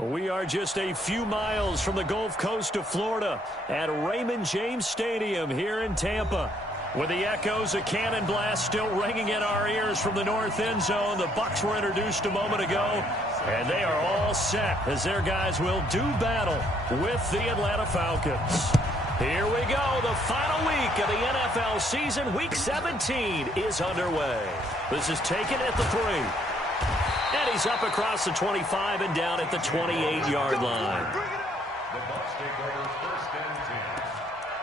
We are just a few miles from the Gulf Coast of Florida at Raymond James Stadium here in Tampa. With the echoes of cannon blast still ringing in our ears from the north end zone, the Bucs were introduced a moment ago, and they are all set as their guys will do battle with the Atlanta Falcons. Here we go. The final week of the NFL season, Week 17, is underway. This is taken at the 3. And he's up across the 25 and down at the 28-yard line. The Bucs take over 1st and 10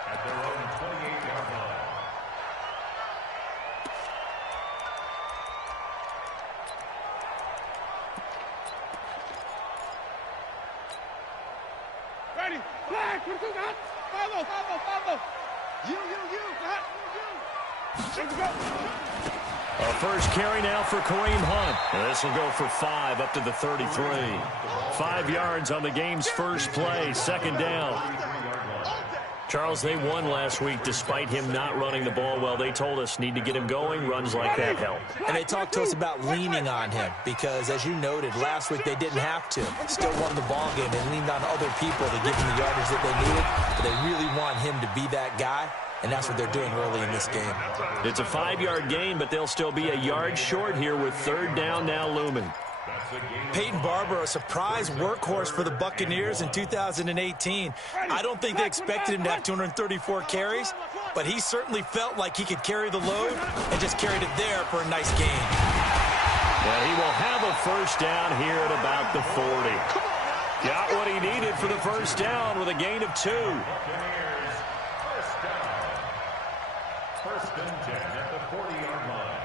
at their own 28-yard line. Ready, flag, follow. You, A first carry now for Kareem Hunt. This will go for 5 up to the 33. 5 yards on the game's first play, 2nd down. Charles, they won last week despite him not running the ball well. They told us need to get him going. Runs like that help. And they talked to us about leaning on him because, as you noted, last week they didn't have to. Still won the ball game. They leaned on other people to give them the yardage that they needed. But they really want him to be that guy. And that's what they're doing early in this game. It's a 5-yard gain, but they'll still be a yard short here with 3rd down now looming. Peyton Barber, a surprise workhorse for the Buccaneers in 2018. I don't think they expected him to have 234 carries, but he certainly felt like he could carry the load and just carried it there for a nice gain. And he will have a first down here at about the 40. Got what he needed for the first down with a gain of 2. First and 10 at the 40-yard line.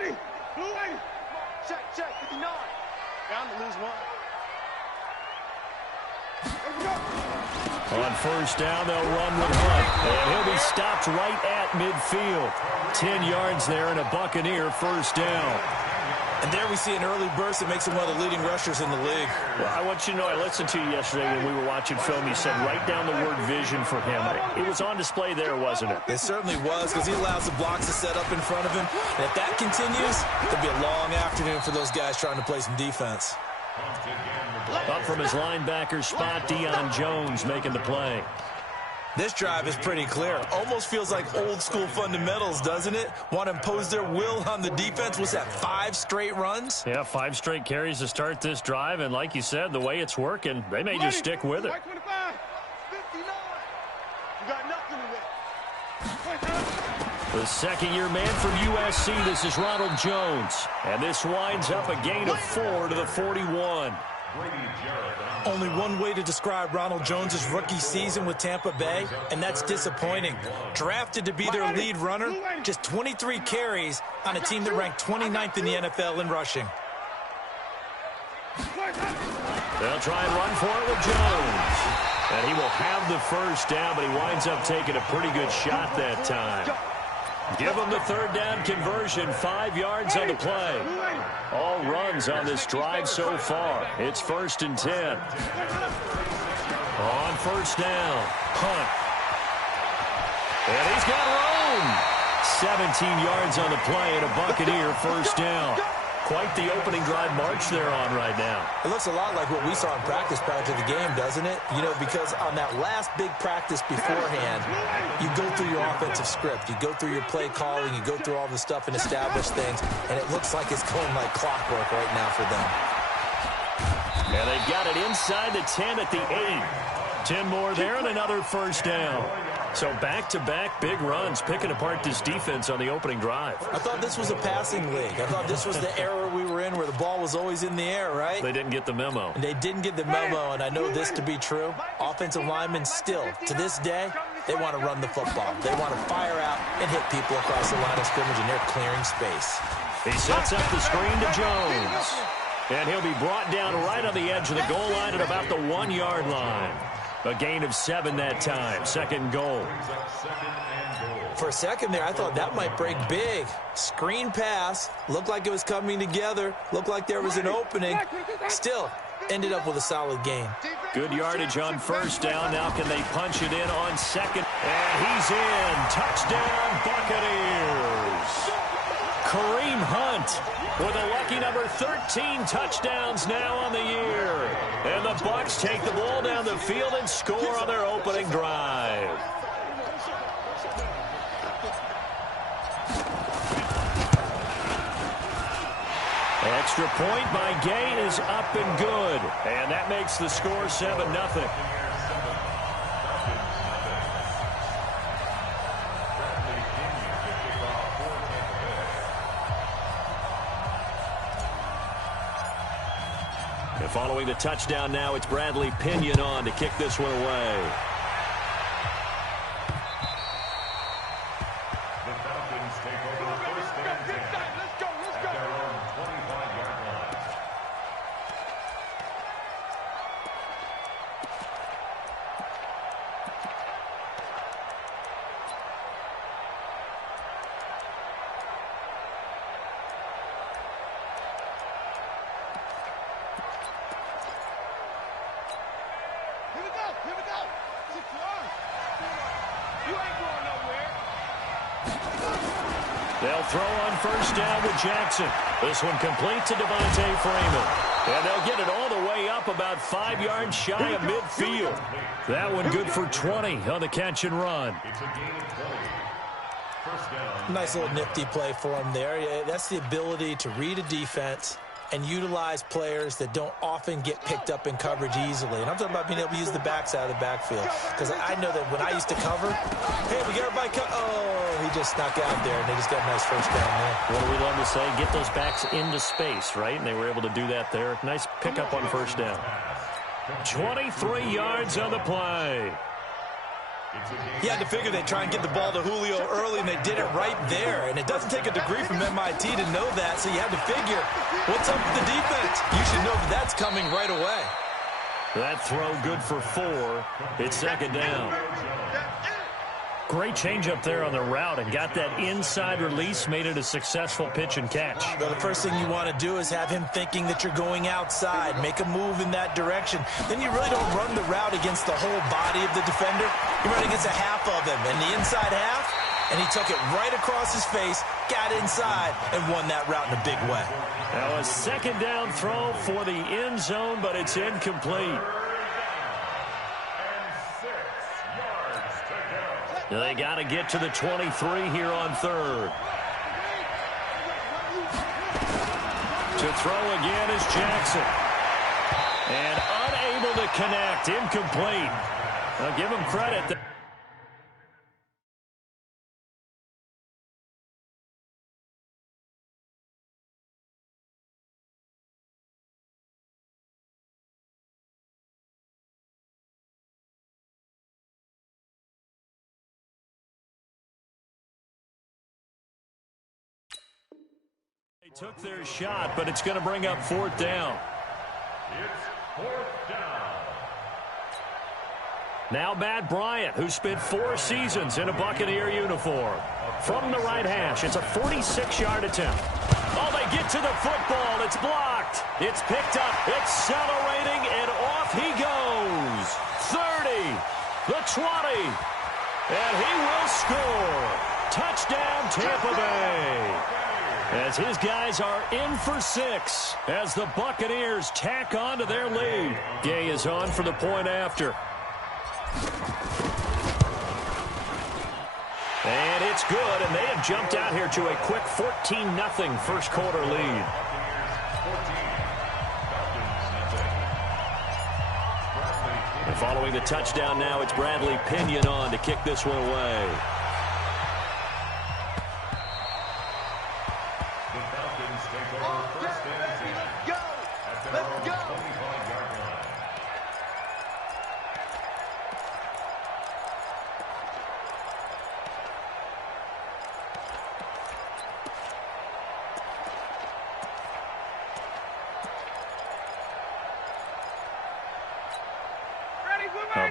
ready, blue lady. Check, 59. Down to lose 1. On first down, they'll run with Hunt. And he'll be stopped right at midfield. 10 yards there and a Buccaneer first down. And there we see an early burst that makes him one of the leading rushers in the league. Well, I want you to know, I listened to you yesterday when we were watching film. You said write down the word vision for him. It was on display there, wasn't it? It certainly was, because he allows the blocks to set up in front of him. And if that continues, it'll be a long afternoon for those guys trying to play some defense. Up from his linebacker spot, Deion Jones making the play. This drive is pretty clear. Almost feels like old-school fundamentals, doesn't it? Want to impose their will on the defense. Was that 5 straight runs? Yeah, 5 straight carries to start this drive. And like you said, the way it's working, they may just stick with it. 59. You got nothing to The second-year man from USC, this is Ronald Jones. And this winds up a gain of 4 to the 41. Only one way to describe Ronald Jones' rookie season with Tampa Bay, and that's disappointing. Drafted to be their lead runner, just 23 carries on a team that ranked 29th in the NFL in rushing. They'll try and run for it with Jones. And he will have the first down, but he winds up taking a pretty good shot that time. Give him the 3rd down conversion, 5 yards on the play. All runs on this drive so far. It's 1st and 10. On first down, Hunt. And he's got room. 17 yards on the play and a Buccaneer first down. Quite the opening drive march they're on right now. It looks a lot like what we saw in practice prior to the game, doesn't it? You know, because on that last big practice beforehand, you go through your offensive script. You go through your play calling. You go through all the stuff and establish things. And it looks like it's going like clockwork right now for them. And they've got it inside the 10 at the 8. 10 more there and another first down. So back-to-back big runs, picking apart this defense on the opening drive. I thought this was a passing league. I thought this was the era we were in where the ball was always in the air, right? They didn't get the memo. And they didn't get the memo, and I know this to be true. Offensive linemen still, to this day, they want to run the football. They want to fire out and hit people across the line of scrimmage, and they're clearing space. He sets up the screen to Jones. And he'll be brought down right on the edge of the goal line at about the 1-yard line. A gain of 7 that time. 2nd goal. For a second there, I thought that might break big. Screen pass. Looked like it was coming together. Looked like there was an opening. Still, ended up with a solid gain. Good yardage on first down. Now can they punch it in on second? And he's in. Touchdown, Buccaneers. Kareem Hunt with a lucky number 13 touchdowns now on the year. And the Bucs take the ball down the field and score on their opening drive. Extra point by Gay is up and good. And that makes the score 7-0. And following the touchdown now, it's Bradley Pinion on to kick this one away. The Falcons take over first and 10 at their own 25-yard line. Here we go. 6 yards. You ain't going nowhere. They'll throw on first down with Jackson. This one complete to Devontae Freeman. And they'll get it all the way up about 5 yards shy of midfield. That one good for 20 on the catch and run. It's a gain of 20. First down. Nice little nifty play for him there. Yeah, that's the ability to read a defense and utilize players that don't often get picked up in coverage easily. And I'm talking about being able to use the backs out of the backfield. Because I know that when I used to cover, hey, we got everybody oh, he just snuck out there, and they just got a nice first down there. What do we love to say? Get those backs into space, right? And they were able to do that there. Nice pickup on first down. 23 yards on the play. He had to figure they'd try and get the ball to Julio early, and they did it right there. And it doesn't take a degree from MIT to know that, so you had to figure, what's up with the defense? You should know that that's coming right away. That throw good for 4. It's second down. Great change up there on the route and got that inside release, made it a successful pitch and catch. Well, the first thing you want to do is have him thinking that you're going outside, make a move in that direction. Then you really don't run the route against the whole body of the defender. You run against a half of him, and the inside half, and he took it right across his face, got inside, and won that route in a big way. Now a second down throw for the end zone, but it's incomplete. They got to get to the 23 here on third. To throw again is Jackson. And unable to connect. Incomplete. I'll give him credit. They took their shot, but it's going to bring up fourth down. It's fourth down. Now Matt Bryant, who spent 4 seasons in a Buccaneer uniform. From the right hash, it's a 46-yard attempt. Oh, they get to the football. It's blocked. It's picked up. Accelerating, and off he goes. 30, the 20, and he will score. Touchdown, Tampa Bay. As his guys are in for 6 as the Buccaneers tack on to their lead. Gay is on for the point after. And it's good, and they have jumped out here to a quick 14-0 first quarter lead. And following the touchdown now, it's Bradley Pinion on to kick this one away.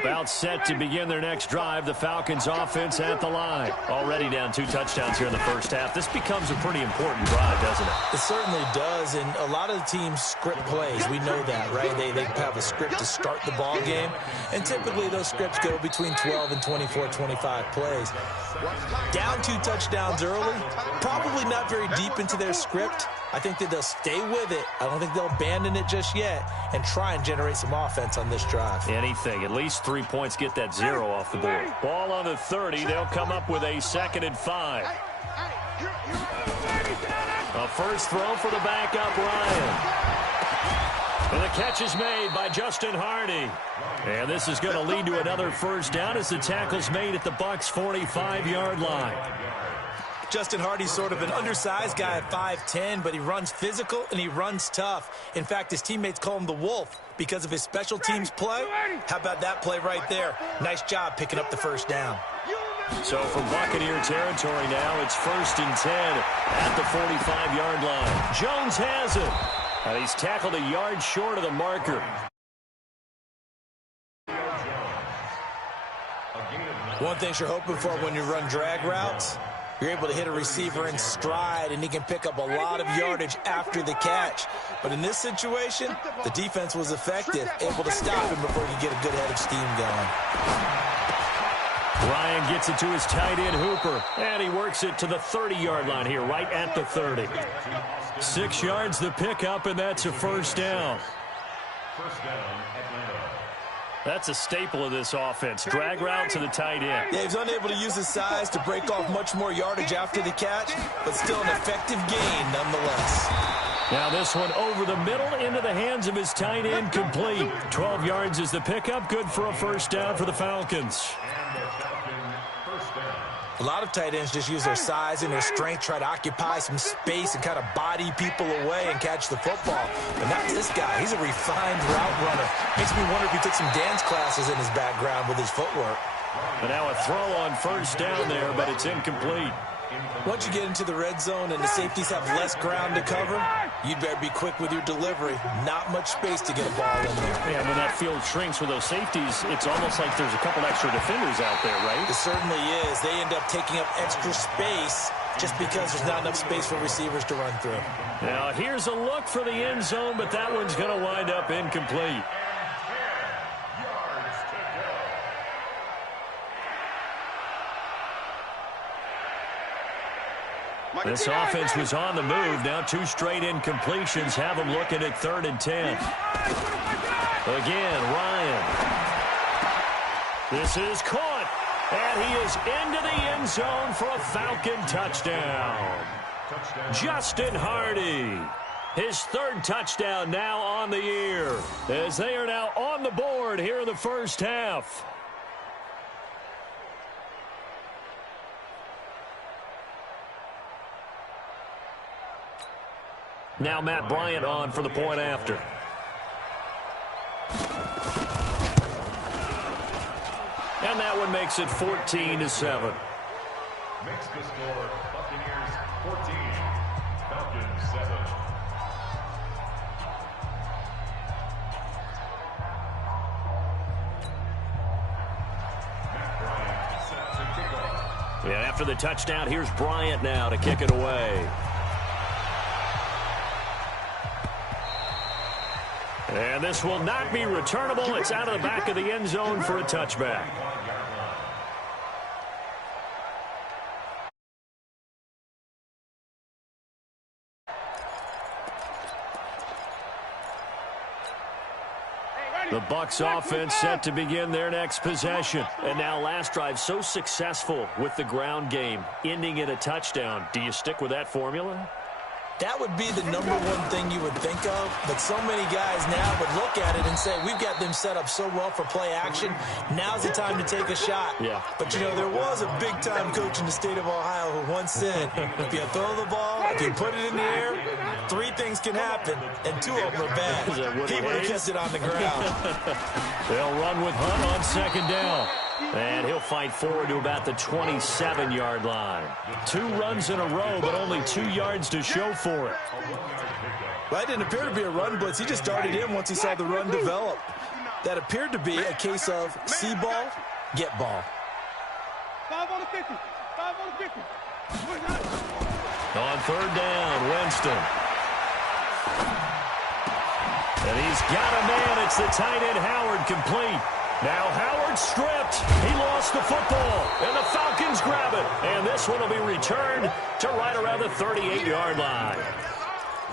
About set to begin their next drive. The Falcons offense at the line. Already down 2 touchdowns here in the first half. This becomes a pretty important drive, doesn't it? It certainly does, and a lot of the teams script plays. We know that, right? They have a script to start the ball game, and typically those scripts go between 12 and 24, 25 plays. Down 2 touchdowns early, probably not very deep into their script. I think that they'll stay with it. I don't think they'll abandon it just yet and try and generate some offense on this drive. Anything. At least 3 points, get that 0 off the board. Ball on the 30. They'll come up with a 2nd and 5. A first throw for the backup, Ryan. And the catch is made by Justin Hardy. And this is going to lead to another first down as the tackle's made at the Bucs' 45-yard line. Justin Hardy's sort of an undersized guy at 5'10", but he runs physical and he runs tough. In fact, his teammates call him the Wolf because of his special teams play. How about that play right there? Nice job picking up the first down. So from Buccaneer territory now, it's 1st and 10 at the 45-yard line. Jones has it. And he's tackled a yard short of the marker. One thing you're hoping for when you run drag routes, you're able to hit a receiver in stride, and he can pick up a lot of yardage after the catch. But in this situation, the defense was effective, able to stop him before he could get a good head of steam going. Ryan gets it to his tight end, Hooper, and he works it to the 30-yard line here, right at the 30. 6 yards the pickup, and that's a first down. First down, Atlanta. That's a staple of this offense. Drag route to the tight end. Yeah, he's unable to use his size to break off much more yardage after the catch, but still an effective gain nonetheless. Now this one over the middle into the hands of his tight end, complete. 12 yards is the pickup, good for a first down for the Falcons. A lot of tight ends just use their size and their strength, try to occupy some space and kind of body people away and catch the football. But not this guy. He's a refined route runner. Makes me wonder if he took some dance classes in his background with his footwork. And now a throw on first down there, but it's incomplete. Once you get into the red zone and the safeties have less ground to cover, you'd better be quick with your delivery. Not much space to get a ball in there. Yeah, when that field shrinks with those safeties, it's almost like there's a couple extra defenders out there, right? It certainly is. They end up taking up extra space just because there's not enough space for receivers to run through. Now, here's a look for the end zone, but that one's going to wind up incomplete. This offense was on the move. Now 2 straight incompletions have them looking at 3rd and 10. Again, Ryan. This is caught. And he is into the end zone for a Falcon touchdown. Justin Hardy. His 3rd touchdown now on the year, as they are now on the board here in the first half. Now Matt Bryant on for the point after. And that one makes it 14-7. Makes the score Buccaneers 14, Falcons 7. Matt Bryant set to kick off. Yeah, after the touchdown, here's Bryant now to kick it away. And this will not be returnable. It's out of the back of the end zone for a touchback. The Bucs offense set to begin their next possession. And now last drive so successful with the ground game, ending in a touchdown. Do you stick with that formula? That would be the number one thing you would think of, but so many guys now would look at it and say, we've got them set up so well for play action, now's the time to take a shot. Yeah. But, you know, there was a big-time coach in the state of Ohio who once said, if you throw the ball, if you put it in the air, 3 things can happen, and 2 of them are bad. He would have kept it on the ground. They'll run with Hunt on 2nd down. And he'll fight forward to about the 27-yard line. 2 runs in a row, but only 2 yards to show for it. Well, it didn't appear to be a run blitz. He just darted in once he saw the run develop. That appeared to be a case of see ball, get ball. 5 on the 50. 5 on the 50. On third down, Winston. And he's got a man. It's the tight end, Howard, complete. Now Howard stripped. He lost the football, and the Falcons grab it. And this one will be returned to right around the 38-yard line.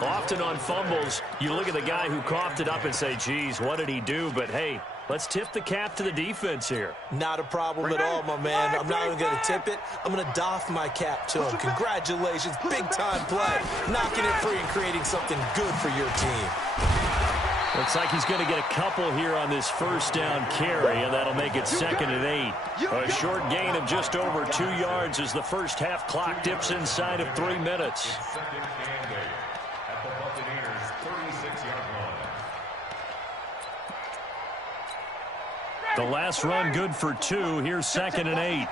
Often on fumbles, you look at the guy who coughed it up and say, geez, what did he do? But, hey, let's tip the cap to the defense here. Not a problem at all, my man. I'm not even going to tip it. I'm going to doff my cap to him. Congratulations. Big-time play. Knocking it free and creating something good for your team. Looks like he's going to get a couple here on this first down carry, and that'll make it 2nd and 8. A short gain of just over 2 yards as the first half clock dips inside of 3 minutes. The last run good for 2. Here's 2nd and 8.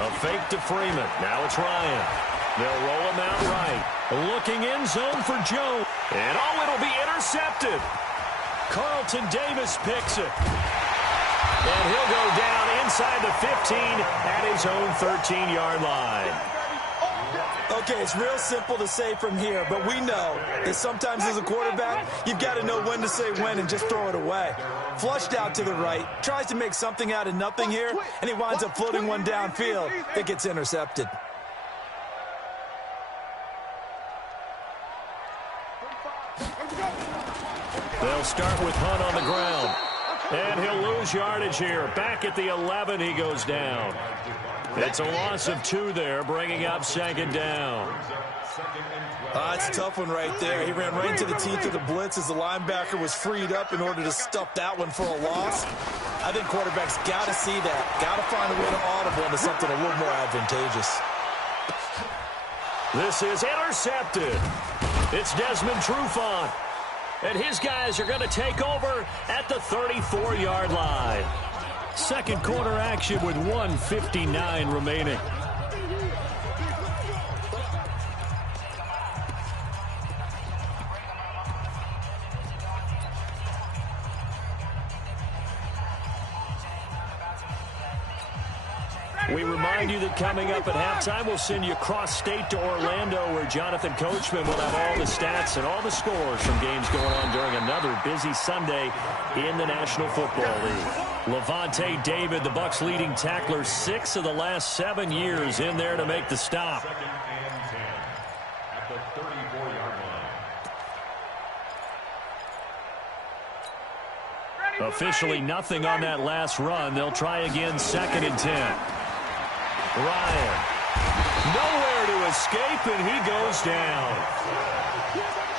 A fake to Freeman. Now it's Ryan. They'll roll him out right. Looking in zone for Joe. And it'll be intercepted. Carlton Davis picks it. And he'll go down inside the 15 at his own 13-yard line. Okay, it's real simple to say from here, but we know that sometimes as a quarterback, you've got to know when to say when and just throw it away. Flushed out to the right, tries to make something out of nothing here, and he winds up floating one downfield that gets intercepted. They'll start with Hunt on the ground. And he'll lose yardage here. Back at the 11, he goes down. It's a loss of 2 there, bringing up 2nd down. It's a tough one right there. He ran right into the teeth of the blitz as the linebacker was freed up in order to stuff that one for a loss. I think quarterbacks got to see that. Got to find a way to audible into something a little more advantageous. This is intercepted. It's Desmond Trufant. And his guys are going to take over at the 34-yard line. Second quarter action with 1:59 remaining. We remind you that coming up at halftime, we'll send you cross-state to Orlando, where Jonathan Coachman will have all the stats and all the scores from games going on during another busy Sunday in the National Football League. Levante David, the Bucs' leading tackler, 6 of the last 7 years in there to make the stop. 2nd and 10 at the 34-yard line. Officially nothing on that last run. They'll try again, 2nd and 10. Ryan, nowhere to escape, and he goes down.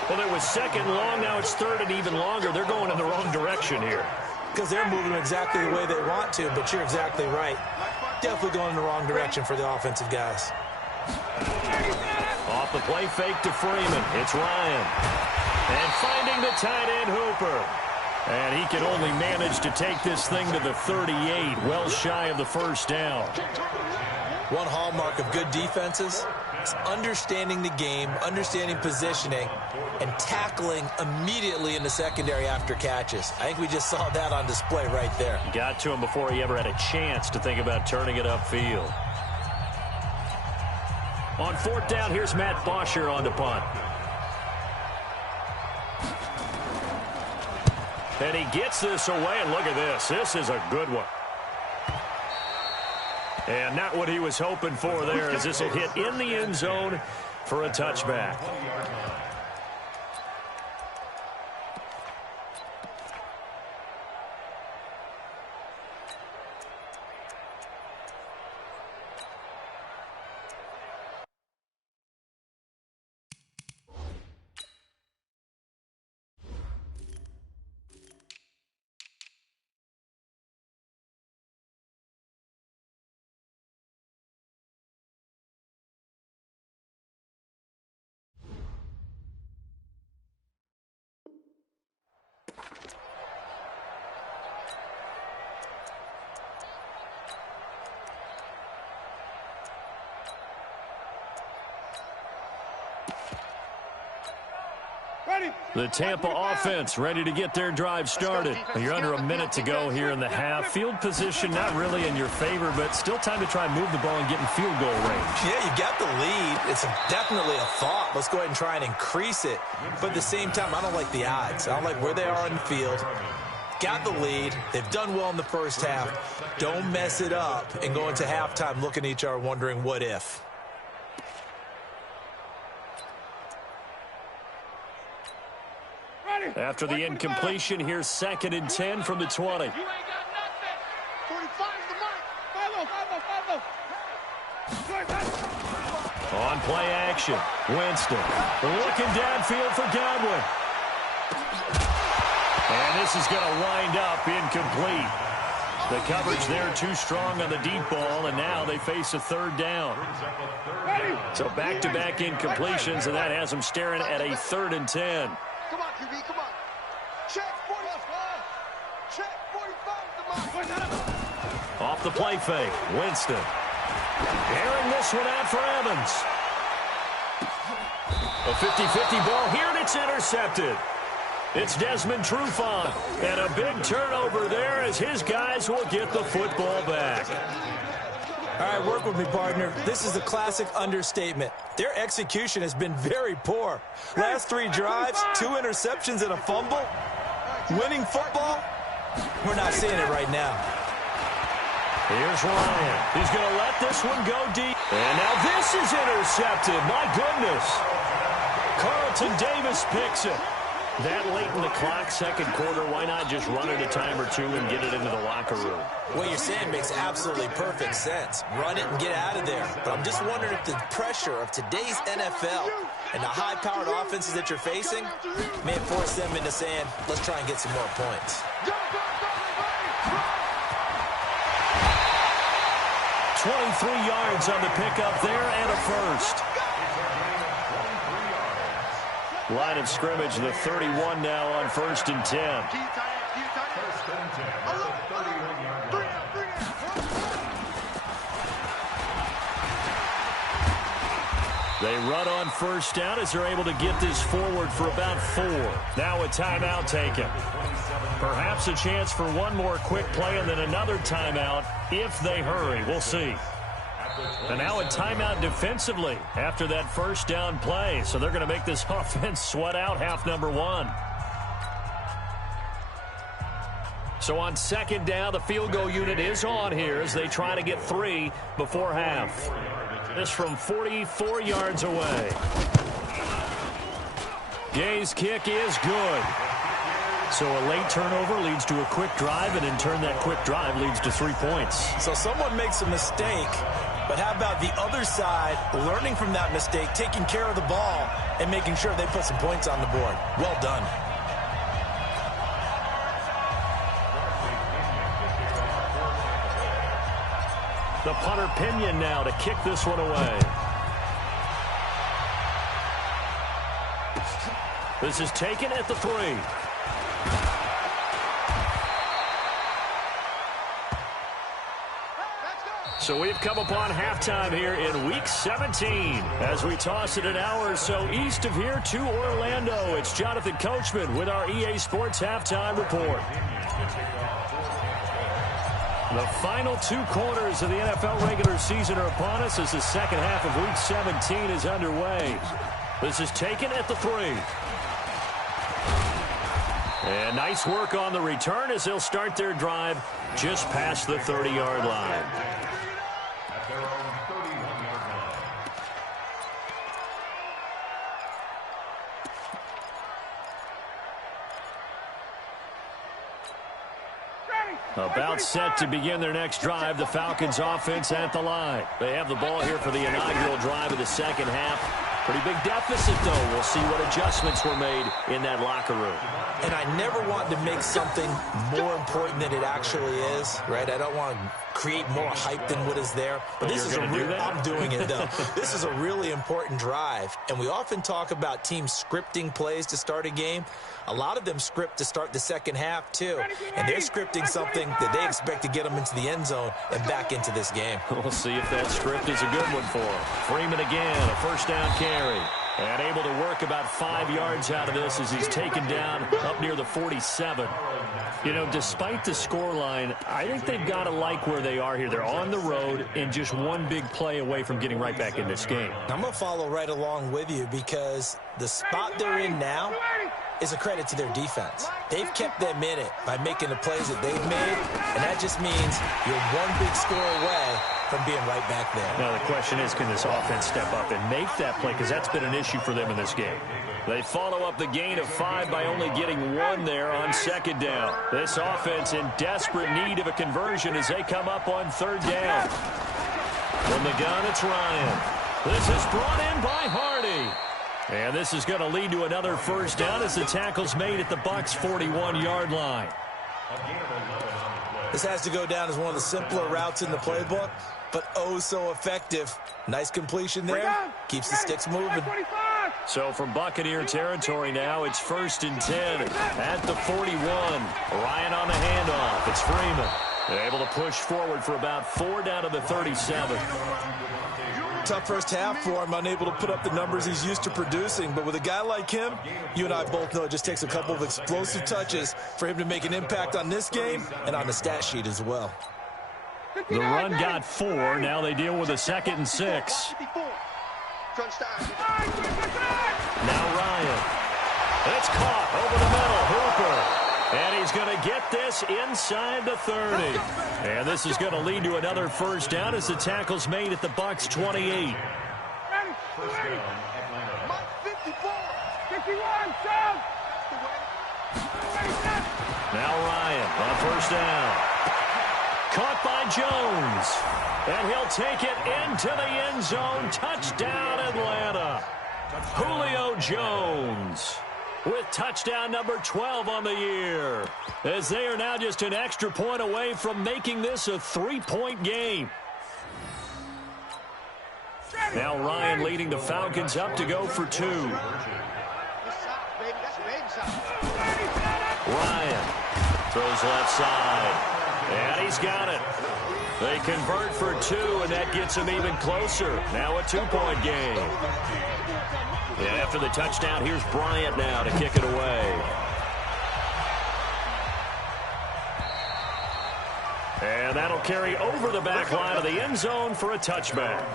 Well, it was 2nd long, now it's 3rd and even longer. They're going in the wrong direction here. Because they're moving exactly the way they want to, but you're exactly right. Definitely going in the wrong direction for the offensive guys. Off the play fake to Freeman. It's Ryan. And finding the tight end Hooper. And he can only manage to take this thing to the 38, well shy of the first down. One hallmark of good defenses is understanding the game, understanding positioning, and tackling immediately in the secondary after catches. I think we just saw that on display right there. Got to him before he ever had a chance to think about turning it upfield. On 4th down, here's Matt Bosher on the punt. And he gets this away, and look at this. This is a good one. And not what he was hoping for there, as this will hit in the end zone for a touchback. The Tampa offense ready to get their drive started. You're under a minute to go here in the half. Field position not really in your favor, but still time to try and move the ball and get in field goal range. Yeah, you got the lead. It's definitely a thought. Let's go ahead and try and increase it. But at the same time, I don't like the odds. I don't like where they are on the field. Got the lead. They've done well in the first half. Don't mess it up and go into halftime looking at each other wondering what if. After the incompletion, here's 2nd and 10 from the 20. You ain't got nothing. 45 is the mark. Follow. On play action, Winston looking downfield for Godwin. And this is going to wind up incomplete. The coverage there too strong on the deep ball, and now they face a 3rd down. So back-to-back incompletions, and that has them staring at a 3rd and 10. Come on, QB, come on. Check 45. Check 45. Off the play fake, Winston. Airing this one out for Evans. A 50-50 ball here, and it's intercepted. It's Desmond Trufant, and a big turnover there as his guys will get the football back. All right, work with me, partner. This is a classic understatement. Their execution has been very poor. Last 3 drives, 2 interceptions and a fumble. Winning football? We're not seeing it right now. Here's Ryan. He's going to let this one go deep. And now this is intercepted. My goodness. Carlton Davis picks it. That late in the clock, 2nd quarter, why not just run it a time or two and get it into the locker room? What you're saying makes absolutely perfect sense. Run it and get out of there. But I'm just wondering if the pressure of today's NFL and the high-powered offenses that you're facing may force them into saying, let's try and get some more points. 23 yards on the pickup there and a first. Line of scrimmage, the 31 now on 1st and 10. They run on 1st down as they're able to get this forward for about 4. Now a timeout taken. Perhaps a chance for one more quick play and then another timeout if they hurry. We'll see. And now a timeout defensively after that 1st down play. So they're going to make this offense sweat out half number 1. So on 2nd down, the field goal unit is on here as they try to get 3 before half. This from 44 yards away. Gay's kick is good. So a late turnover leads to a quick drive, and in turn that quick drive leads to 3 points. So someone makes a mistake, but how about the other side learning from that mistake, taking care of the ball, and making sure they put some points on the board? Well done. The punter Pinion now to kick this one away. This is taken at the 3. So we've come upon halftime here in Week 17 as we toss it an hour or so east of here to Orlando. It's Jonathan Coachman with our EA Sports Halftime Report. The final 2 quarters of the NFL regular season are upon us as the second half of Week 17 is underway. This is taken at the 3. And nice work on the return as they'll start their drive just past the 30-yard line. At their own 31-yard line. About set to begin their next drive, the Falcons offense at the line. They have the ball here for the inaugural drive of the second half. Pretty big deficit, though. We'll see what adjustments were made in that locker room. And I never want to make something more important than it actually is, right? I don't want to create more hype than what is there. But this is I'm doing it, though. This is a really important drive. And we often talk about teams scripting plays to start a game. A lot of them script to start the second half, too. And they're scripting something that they expect to get them into the end zone and back into this game. We'll see if that script is a good one for them. Freeman again, a first down carry. And able to work about 5 yards out of this as he's taken down up near the 47. You know, despite the scoreline, I think they've got to like where they are here. They're on the road and just one big play away from getting right back in this game. I'm going to follow right along with you because the spot they're in now is a credit to their defense. They've kept them in it by making the plays that they've made, and that just means you're one big score away from being right back there. Now, the question is, can this offense step up and make that play? Because that's been an issue for them in this game. They follow up the gain of 5 by only getting 1 there on 2nd down. This offense in desperate need of a conversion as they come up on 3rd down. From the gun, it's Ryan. This is brought in by Hardy. And this is going to lead to another 1st down as the tackle's made at the Bucs' 41-yard line. This has to go down as one of the simpler routes in the playbook, but oh so effective. Nice completion there. Keeps the sticks moving. So from Buccaneer territory now, it's 1st and 10 at the 41. Ryan on the handoff. It's Freeman. They're able to push forward for about 4 down to the 37. Tough first half for him, unable to put up the numbers he's used to producing. But with a guy like him, you and I both know it just takes a couple of explosive touches for him to make an impact on this game and on the stat sheet as well. The run got 4. Now they deal with a 2nd and 6. Now Ryan. It's caught over the middle. Hooper. And he's going to get this inside the 30. And this is going to lead to another 1st down as the tackle's made at the Bucs' 28. Now Ryan on 1st down. Caught by Jones. And he'll take it into the end zone. Touchdown, Atlanta. Julio Jones with touchdown number 12 on the year, as they are now just an extra point away from making this a 3-point game. Now Ryan leading the Falcons up to go for 2. Ryan throws left side, and he's got it. They convert for 2, and that gets them even closer. Now a 2-point game. And after the touchdown, here's Bryant now to kick it away. And that'll carry over the back line of the end zone for a touchback.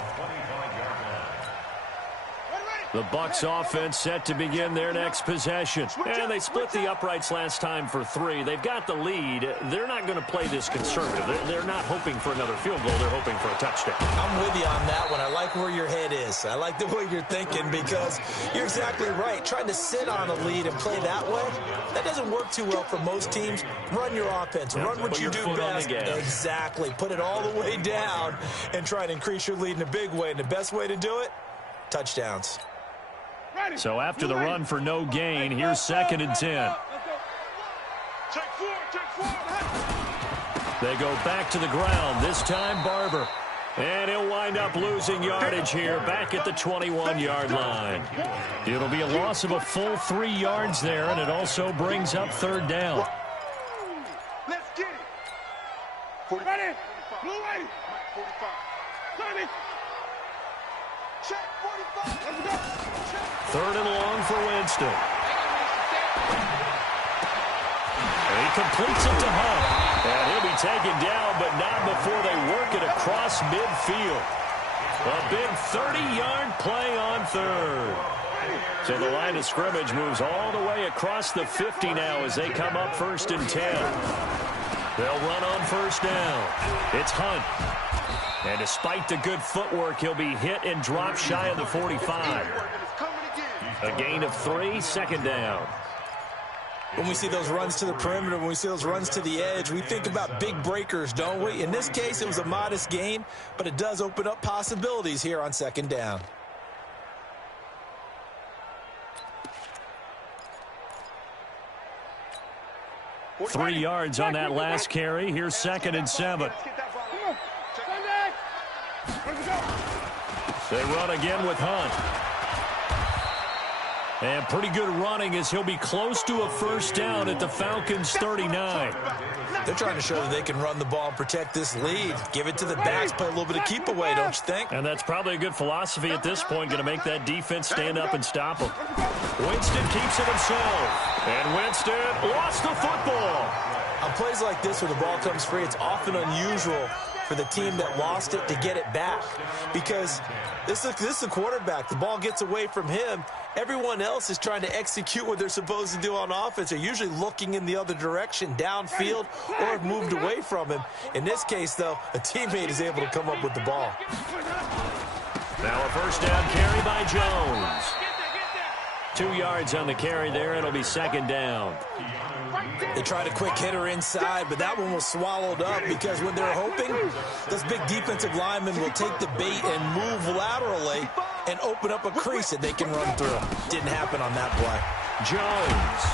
The Bucs offense set to begin their next possession. And they split the uprights last time for 3. They've got the lead. They're not going to play this conservative. They're not hoping for another field goal. They're hoping for a touchdown. I'm with you on that one. I like where your head is. I like the way you're thinking because you're exactly right. Trying to sit on a lead and play that way, that doesn't work too well for most teams. Run your offense. Run what you do best. Exactly. Put it all the way down and try to increase your lead in a big way. And the best way to do it, touchdowns. So after the run for no gain, here's 2nd and 10. They go back to the ground, this time Barber. And he'll wind up losing yardage here back at the 21-yard line. It'll be a loss of a full 3 yards there, and it also brings up 3rd down. Let's get it. 40. Ready. Blue lady. 45. 30. Check 45. Let's go. 3rd and long for Winston. And he completes it to Hunt. And he'll be taken down, but not before they work it across midfield. A big 30-yard play on 3rd. So the line of scrimmage moves all the way across the 50 now as they come up 1st and 10. They'll run on 1st down. It's Hunt. And despite the good footwork, he'll be hit and drop shy of the 45. A gain of 3, 2nd down. When we see those runs to the perimeter, when we see those runs to the edge, we think about big breakers, don't we? In this case, it was a modest gain, but it does open up possibilities here on 2nd down. Three yards on that last carry. Here's 2nd and 7. They run again with Hunt. And pretty good running as he'll be close to a first down at the Falcons' 39. They're trying to show that they can run the ball and protect this lead. Give it to the backs, play a little bit of keep away, don't you think? And that's probably a good philosophy at this point, going to make that defense stand up and stop him. Winston keeps it himself. And Winston lost the football. On plays like this where the ball comes free, it's often unusual for the team that lost it to get it back, because this is the quarterback. The ball gets away from him. Everyone else is trying to execute what they're supposed to do on offense. They're usually looking in the other direction, downfield, or have moved away from him. In this case, though, a teammate is able to come up with the ball. Now a first down carry by Jones. 2 yards on the carry there. It'll be second down. They tried a quick hitter inside, but that one was swallowed up because when they're hoping, those big defensive linemen will take the bait and move laterally and open up a crease that they can run through. Didn't happen on that play. Jones.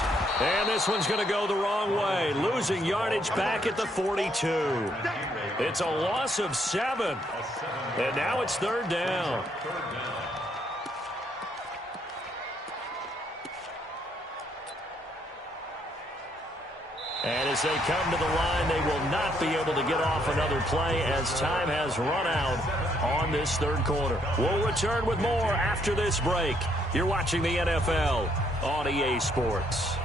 And this one's going to go the wrong way. Losing yardage back at the 42. It's a loss of 7. And now it's third down. And as they come to the line, they will not be able to get off another play as time has run out on this third quarter. We'll return with more after this break. You're watching the NFL on EA Sports.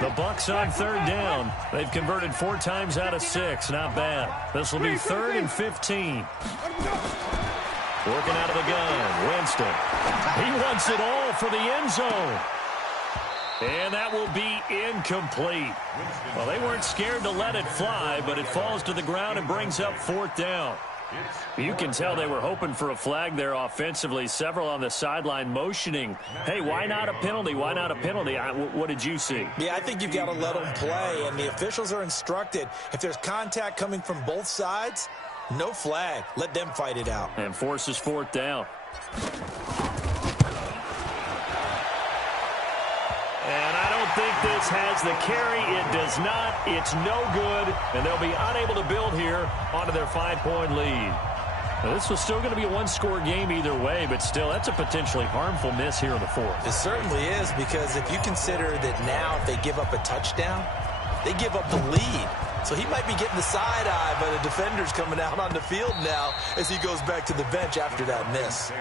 The Bucs on third down. They've converted 4 times out of 6. Not bad. This will be 3rd and 15. Working out of the gun. Winston. He wants it all for the end zone. And that will be incomplete. Well, they weren't scared to let it fly, but it falls to the ground and brings up 4th down. You can tell they were hoping for a flag there offensively. Several on the sideline motioning, hey, why not a penalty? Why not a penalty? What did you see? Yeah, I think you've got to let them play, and the officials are instructed. If there's contact coming from both sides, no flag. Let them fight it out. And forces 4th down. And I don't think this has the carry. It does not. It's no good. And they'll be unable to build here onto their 5-point lead. Now, this was still going to be a one-score game either way, but still, that's a potentially harmful miss here in the 4th. It certainly is, because if you consider that now if they give up a touchdown, they give up the lead. So he might be getting the side eye, but the defender's coming out on the field now as he goes back to the bench after that miss.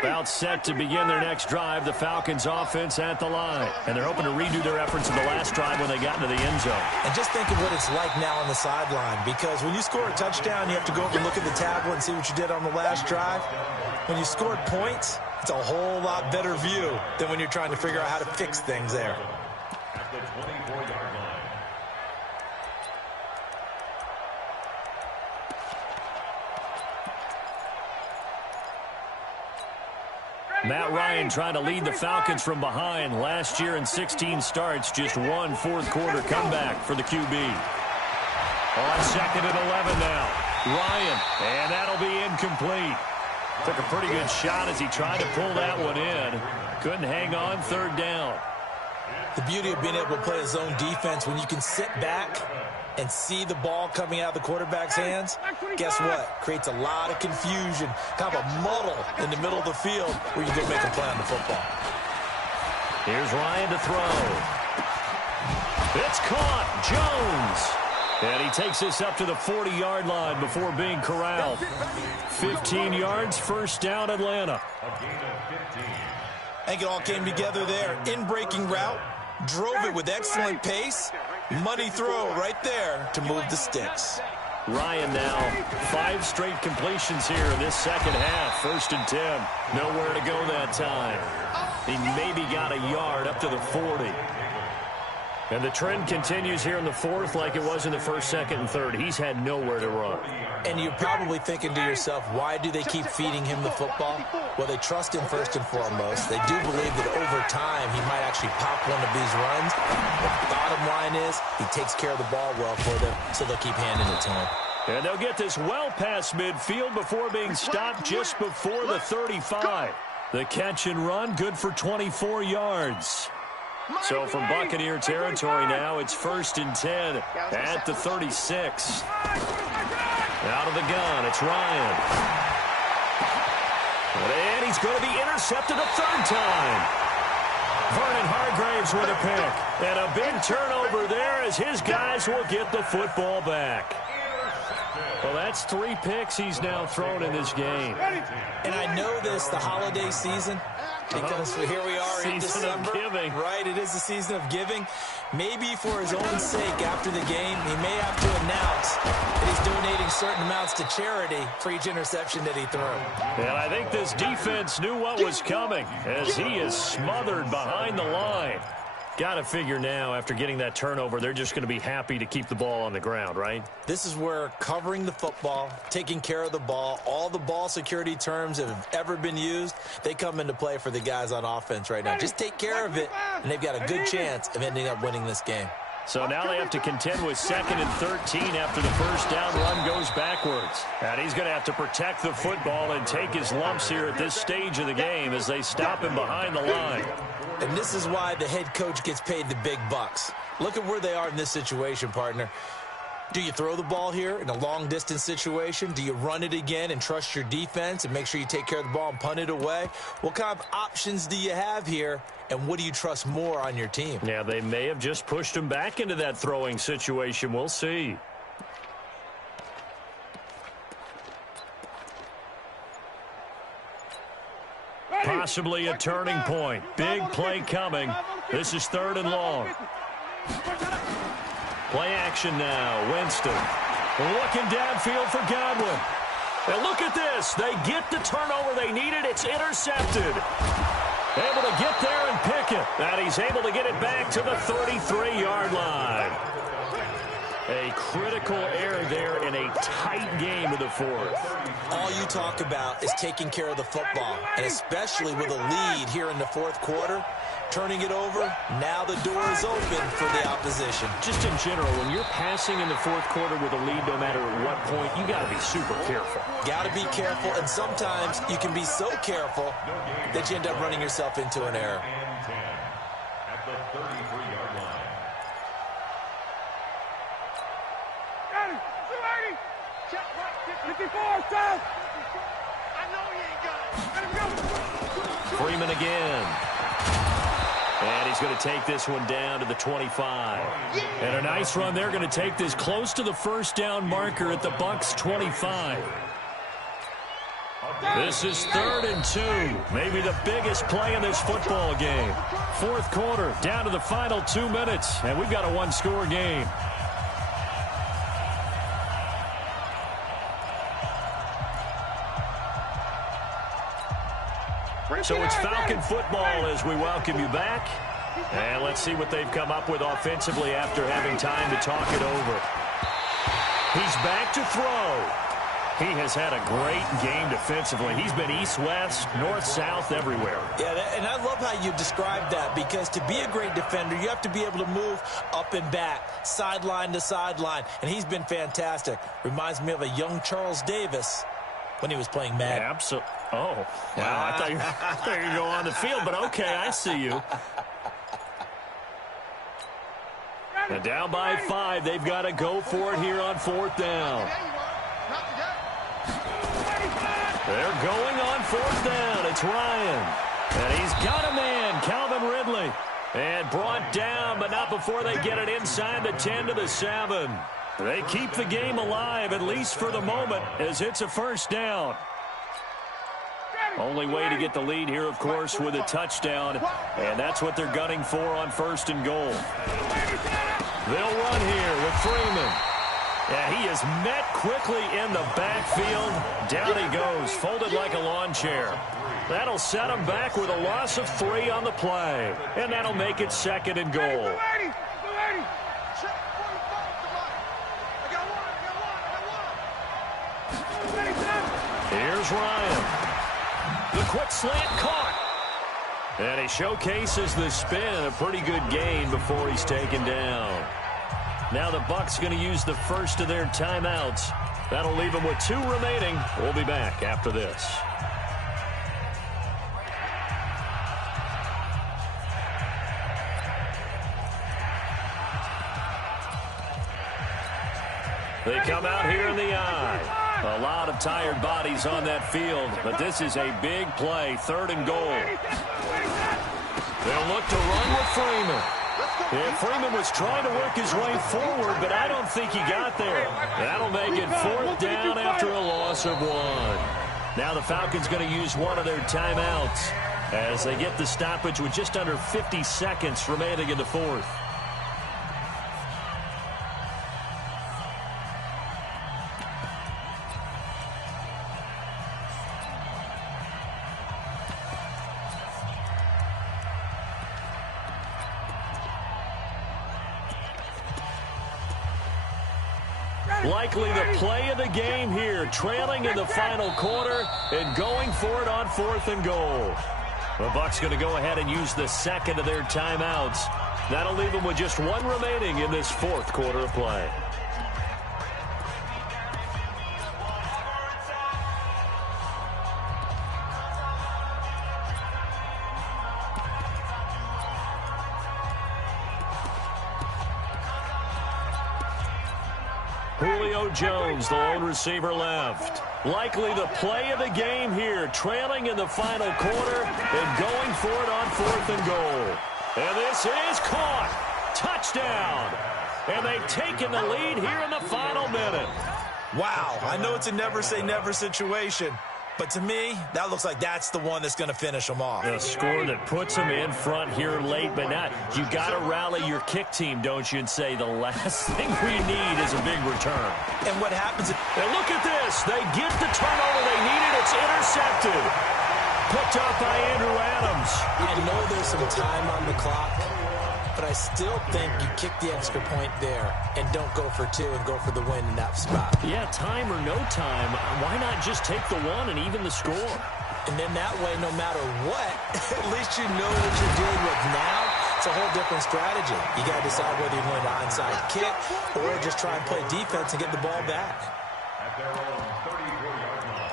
About set to begin their next drive, the Falcons offense at the line. And they're hoping to redo their efforts in the last drive when they got into the end zone. And just think of what it's like now on the sideline, because when you score a touchdown, you have to go over and look at the tablet and see what you did on the last drive. When you scored points, it's a whole lot better view than when you're trying to figure out how to fix things there. At the 24-yard line. Matt Ryan trying to lead the Falcons from behind. Last year in 16 starts, just 1 fourth-quarter comeback for the QB. On 2nd and 11 now. Ryan, and that'll be incomplete. Took a pretty good shot as he tried to pull that one in. Couldn't hang on, 3rd down. The beauty of being able to play a zone defense when you can sit back and see the ball coming out of the quarterback's hands, guess what? Creates a lot of confusion, kind of a muddle in the middle of the field where you go make a play on the football. Here's Ryan to throw. It's caught. Jones. And he takes this up to the 40-yard line before being corralled. 15 yards, first down, Atlanta. I think it all came together there. In-breaking route, drove it with excellent pace. Money throw right there to move the sticks. Ryan now, 5 straight completions here in this second half. 1st and 10. Nowhere to go that time. He maybe got a yard up to the 40. And the trend continues here in the fourth like it was in the first, second, and third. He's had nowhere to run. And you're probably thinking to yourself, why do they keep feeding him the football? Well, they trust him first and foremost. They do believe that over time he might actually pop one of these runs. The bottom line is he takes care of the ball well for them, so they'll keep handing it to him. And they'll get this well past midfield before being stopped just before the 35. The catch and run, good for 24 yards. So from Buccaneer territory now, it's 1st and 10 at the 36. Out of the gun, it's Ryan. And he's going to be intercepted a third time. Vernon Hargraves with a pick. And a big turnover there as his guys will get the football back. Well, that's 3 picks he's now thrown in this game. And I know this, the holiday season, because here we are in December. Season of giving. Right, it is the season of giving. Maybe for his own sake after the game, he may have to announce that he's donating certain amounts to charity for each interception that he threw. And I think this defense knew what was coming as he is smothered behind the line. Got to figure now, after getting that turnover, they're just going to be happy to keep the ball on the ground, right? This is where covering the football, taking care of the ball, all the ball security terms that have ever been used, they come into play for the guys on offense right now. Just take care of it, and they've got a good chance of ending up winning this game. So now they have to contend with 2nd and 13 after the first down run goes backwards. And he's going to have to protect the football and take his lumps here at this stage of the game as they stop him behind the line. And this is why the head coach gets paid the big bucks. Look at where they are in this situation, partner. Do you throw the ball here in a long-distance situation? Do you run it again and trust your defense and make sure you take care of the ball and punt it away? What kind of options do you have here, and what do you trust more on your team? Yeah, they may have just pushed him back into that throwing situation. We'll see. Possibly a turning point. Big play coming. This is 3rd and long. Play action now. Winston looking downfield for Godwin. And look at this. They get the turnover they needed. It's intercepted. Able to get there and pick it. And he's able to get it back to the 33-yard line. A critical error there in a tight game of the fourth. All you talk about is taking care of the football, and especially with a lead here in the fourth quarter, turning it over, now the door is open for the opposition. Just in general, when you're passing in the fourth quarter with a lead, no matter at what point, you got to be super careful. Got to be careful, and sometimes you can be so careful that you end up running yourself into an error. At the 33-yard line. Freeman again. And he's going to take this one down to the 25. And a nice run. They're going to take this close to the first down marker at the Bucs 25. This is 3rd and 2. Maybe the biggest play in this football game. Fourth quarter, down to the final 2 minutes. And we've got a one-score game. So it's Falcon football as we welcome you back. And let's see what they've come up with offensively after having time to talk it over. He's back to throw. He has had a great game defensively. He's been east-west, north-south, everywhere. Yeah, and I love how you described that, because to be a great defender, you have to be able to move up and back, sideline to sideline, and he's been fantastic. Reminds me of a young Charles Davis when he was playing Madden. Absolutely. Oh, wow. I thought you were going to go on the field, but okay, I see you. And down by 5. They've got to go for it here on 4th down. They're going on 4th down. It's Ryan. And he's got a man, Calvin Ridley. And brought down, but not before they get it inside the 10 to the 7. They keep the game alive, at least for the moment, as it's a first down. Only way to get the lead here, of course, with a touchdown, and that's what they're gunning for on 1st and goal. They'll run here with Freeman. Yeah, he is met quickly in the backfield. Down he goes, folded like a lawn chair. That'll set him back with a loss of 3 on the play, and that'll make it 2nd and goal. Here's Ryan. The quick slant caught. And he showcases the spin. A pretty good gain before he's taken down. Now the Bucs going to use the first of their timeouts. That'll leave them with 2 remaining. We'll be back after this. They come out here in the eye. A lot of tired bodies on that field, but this is a big play, 3rd and goal. They'll look to run with Freeman. Yeah, Freeman was trying to work his way forward, but I don't think he got there. That'll make it 4th down after a loss of 1. Now the Falcons going to use one of their timeouts as they get the stoppage with just under 50 seconds remaining in the 4th. Likely the play of the game here, trailing in the final quarter and going for it on 4th and goal. The Bucs going to go ahead and use the second of their timeouts. That'll leave them with just 1 remaining in this 4th quarter of play. Jones, the lone receiver left. Likely the play of the game here, trailing in the final quarter and going for it on 4th and goal. And this is caught. Touchdown. And they've taken the lead here in the final minute. Wow, I know it's a never-say-never situation, but to me, that looks like that's the one that's going to finish them off. A score that puts them in front here late, but not. You got to rally your kick team, don't you, and say the last thing we need is a big return. And what happens? And look at this. They get the turnover they needed. It's intercepted. Picked up by Andrew Adams. I know there's some time on the clock, but I still think you kick the extra point there and don't go for 2 and go for the win in that spot. Yeah, time or no time, why not just take the 1 and even the score? And then that way, no matter what, at least you know what you're dealing with now. It's a whole different strategy. You got to decide whether you're going to onside kick or just try and play defense and get the ball back. At their own 34-yard line.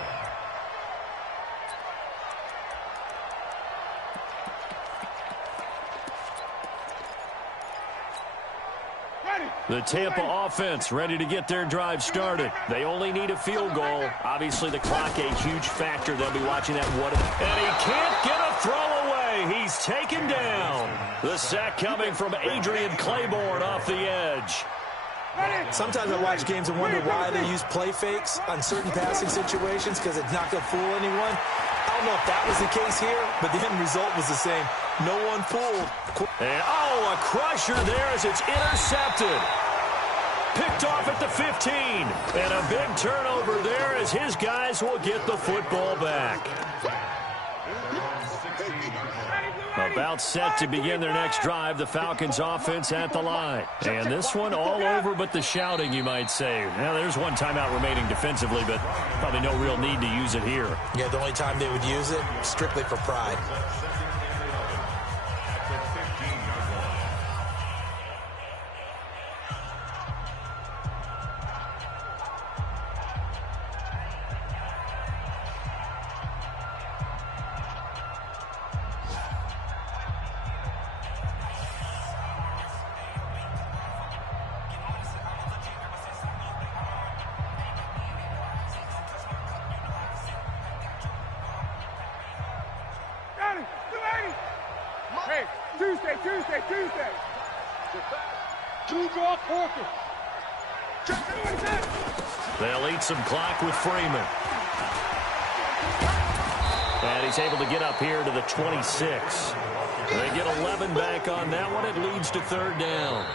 The Tampa offense ready to get their drive started. They only need a field goal. Obviously, the clock a huge factor. They'll be watching that one. And he can't get a throw away. He's taken down. The sack coming from Adrian Claiborne off the edge. Sometimes I watch games and wonder why they use play fakes on certain passing situations because it's not going to fool anyone. I don't know if that was the case here, but the end result was the same. No one fooled. And, a crusher there as it's intercepted. Picked off at the 15. And a big turnover there as his guys will get the football back. About set to begin their next drive, the Falcons offense at the line. And this one all over but the shouting, you might say. Now, there's one timeout remaining defensively, but probably no real need to use it here. Yeah, the only time they would use it, strictly for pride. Tuesday. Two-draw quarter. They'll eat some clock with Freeman. And he's able to get up here to the 26. They get 11 back on that one. It leads to 3rd down.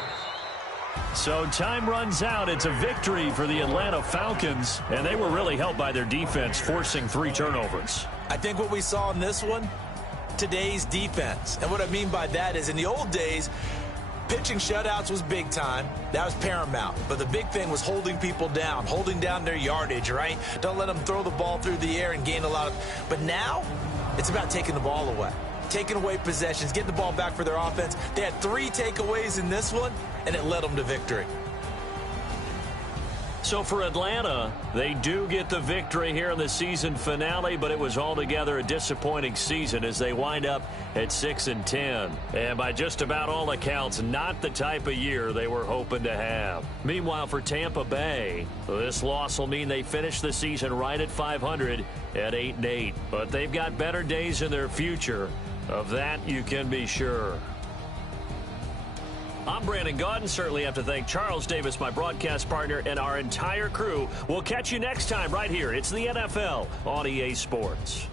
So time runs out. It's a victory for the Atlanta Falcons, and they were really helped by their defense, forcing 3 turnovers. I think what we saw in this one, today's defense. And what I mean by that is in the old days, Pitching shutouts was big time. That was paramount. But the big thing was holding people down, holding down their yardage, right? Don't let them throw the ball through the air and gain a lot of... But now, it's about taking the ball away. Taking away possessions, getting the ball back for their offense. They had 3 takeaways in this one, and it led them to victory. So for Atlanta, they do get the victory here in the season finale, but it was altogether a disappointing season as they wind up at 6-10. And by just about all accounts, not the type of year they were hoping to have. Meanwhile, for Tampa Bay, this loss will mean they finish the season right at 500 at 8-8. But they've got better days in their future. Of that, you can be sure. I'm Brandon Gaudin. Certainly have to thank Charles Davis, my broadcast partner, and our entire crew. We'll catch you next time right here. It's the NFL on EA Sports.